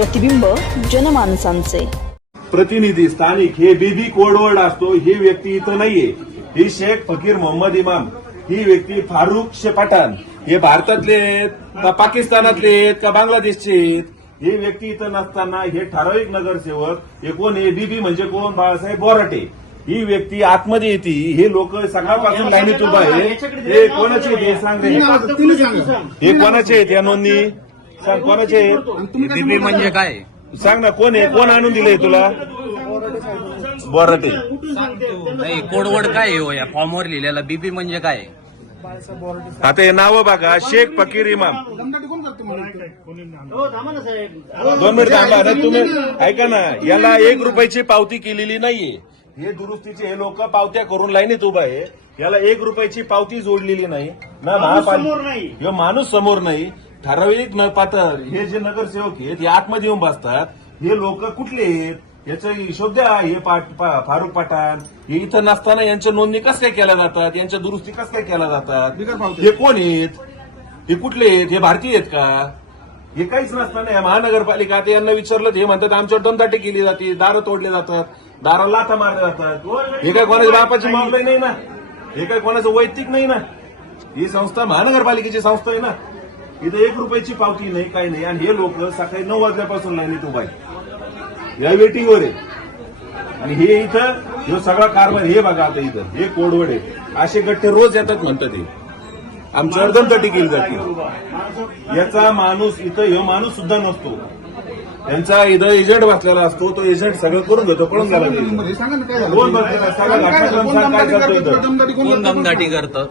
प्रतिबिंब जनमानसांचे। प्रतिनिधी स्थानिक हे बीबी कोडवर्ड असतो। ही व्यक्ती इथं नाहीये। ही शेख फकीर मोहम्मद इमाम, ही व्यक्ती फारुख शे पठाण, हे भारतातले आहेत का पाकिस्तानातले आहेत का बांगलादेशचे आहेत? ही व्यक्ती इथं नसताना हे ठराविक नगरसेवक हे कोण आहे? बीबी म्हणजे कोण? बाळासाहेब बोराटे। ही व्यक्ती आतमध्ये येते। हे लोक सकाळपासून लाईनीत उभा आहे। हे कोणाचे आहेत? सांग रे, हे कोणाचे आहेत? या नोंदणी सांग, कोणाचे आहेत? बीबी म्हणजे काय सांग ना, कोण आहे? कोण आणून दिलंय तुला? बोराटे। नाही, कोडवर्ड काय आहे हो या फॉर्मवर लिहिलेला? बीबी म्हणजे काय? आता हे नाव बघा, शेख फकीर इमाम। 2 मिनिट थांबा ना तुम्ही, ऐका ना, याला 1 रुपयाची पावती केलेली नाहीये। हे दुरुस्तीचे हे लोक पावत्या करून लाईनीत उभा आहे। याला 1 रुपयाची पावती जोडलेली नाही ना, महापालिका माणूस समोर नाही, ठराविक न पात्र हे जे नगरसेवक आहेत हे आतमध्ये येऊन बसतात। हे लोक कुठले आहेत याचा हिशोब द्या। हे फारुख पठाण हे इथं नसताना यांच्या नोंदणी कसं काय केल्या जातात? यांच्या दुरुस्ती कसं काय केल्या जातात? हे कोण आहेत? हे कुठले आहेत? हे भारतीय आहेत का? हे काहीच नसताना या महानगरपालिका आता यांना विचारलं, हे म्हणतात आमच्यावर दमदाटी केली जाते, दारं तोडले जातात, दाराला लाथा मारल्या जातात। हे काय कोणाच्या बापाची मागणी नाही ना, हे काय कोणाचं वैयक्तिक नाही ना, ही संस्था महानगरपालिकेची संस्था आहे ना। इथं 1 रुपयाची पावती नाही, काही नाही, आणि हे लोक सकाळी 9 वाजल्यापासून लाईनीत उभा आहे, या वेटिंगवर आहे। आणि हे इथं हे सगळा कारभार हे बघा। आता इथं हे कोडवड आहे, असे गट्टे रोज येतात म्हणतात, ते आमच्यावर दमदाटी केली जाते। याचा माणूस इथं हे माणूस सुद्धा नसतो, त्यांचा इथं एजंट बसलेला असतो, तो एजंट सगळं करून घेतो, पळून झाला। कोण बसलेला सगळा घटनाक्रम काय करतो इथं? कोण दमदाटी करतं?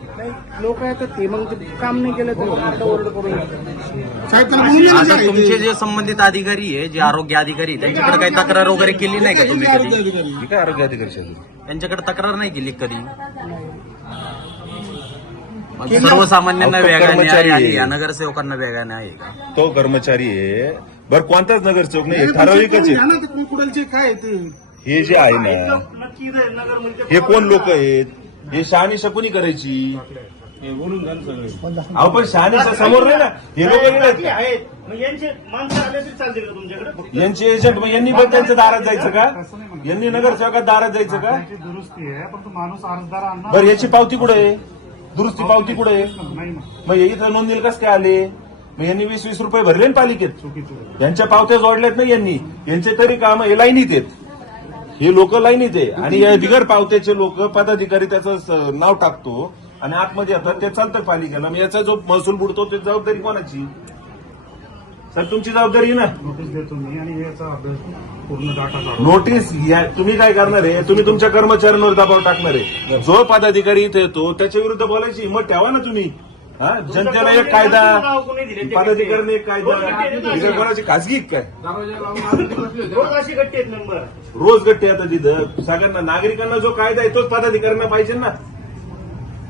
लोक येतात ते मग काम नाही केलं तर आता ओरड करून आता तुमचे जे संबंधित अधिकारी आहे, जे आरोग्य अधिकारी आहे, त्यांच्याकडे काही तक्रार वगैरे केली नाही का तुम्ही कधी? ही काय आरोग्य अधिकारी? त्यांच्याकडे तक्रार नाही केली कधी? सर्वसामान्यांना वेगाने आहे आणि या नगरसेवकांना वेगाने आहे का? तो कर्मचारी आहे बरं, कोणताच नगरसेवक नाही, ठराविकच आहे। काय ते हे जे आहे ना, हे कोण लोक आहेत? हे शहानिशा कोणी करायची? अहो पण शहानिशा समोर नाही ना, हे लोक यांचे एजंट, मग यांनी पण त्यांच्या दारात जायचं का? यांनी नगरसेवकात दारात जायचं का? दुरुस्ती आहे पण माणूस अर्जदार बरं, याची पावती कुठे आहे? दुरुस्ती पावती कुठे आहे? मग इथं नोंदणी कसं काय आले? मग यांनी 20-20 रुपये भरले ना पालिकेत, यांच्या पावत्या जोडल्यात नाही यांनी, यांचे तरी काम हे लाईनीत आहेत, हे लोक लाईनीत आहे। आणि या बिगर पावत्याचे लोक पदाधिकारी त्याचं नाव टाकतो आणि आतमध्ये येतात, ते चालतं पालिकेला। मग याचा जो महसूल बुडतो ते जबाबदारी कोणाची? सर तुमची जबाबदारी ना। नोटीस देतो मी आणि याचा अभ्यास पूर्ण डाटा नोटीस तुम्ही काय करणार आहे? तुम्ही तुमच्या कर्मचाऱ्यांवर दबाव टाकणार आहे। जो पदाधिकारी इथे येतो त्याच्या विरुद्ध बोलायची हिंमत ठेवा ना तुम्ही। जनतेला एक कायदा, पदाधिकाऱ्याने एक कायदा, इथे कोणाची खासगी काय रोज गट्टे येतात तिथं? सगळ्यांना नागरिकांना जो कायदा आहे तोच पदाधिकाऱ्यांना पाहिजे ना।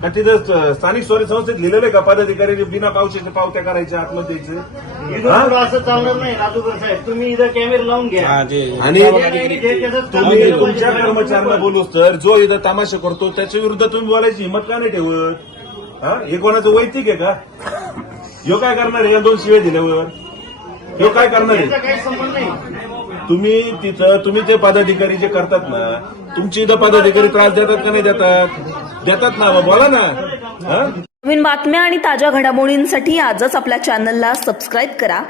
का तिथं स्थानिक स्वराज्य संस्थेत लिहिलेलं आहे का पदाधिकारी बिना पावसाच्या पावत्या करायच्या आत्महत्येचे? असं चालणार नाही राजूकर साहेब, तुम्ही इथं कॅमेरा लावून घ्या आणि तुम्ही तुमच्या कर्मचाऱ्यांना बोलूच तर जो इथं तमाशा करतो त्याच्या विरुद्ध तुम्ही बोलायची हिंमत का नाही ठेवत? हे कोणाचं वैयक्तिक आहे का? ह्यो काय करणार आहे या 2 शिव्या दिल्यावर? ह्यो काय करणार आहे? काही संबंध नाही। तुम्ही तिथं तुम्ही ते पदाधिकारी जे करतात ना, तुमची इथं पदाधिकारी त्रास देतात का नाही देतात? देतात ना, मग बोला ना। नवीन बातम्या आणि ताज्या घडामोडींसाठी आजच आपल्या चॅनलला सबस्क्राईब करा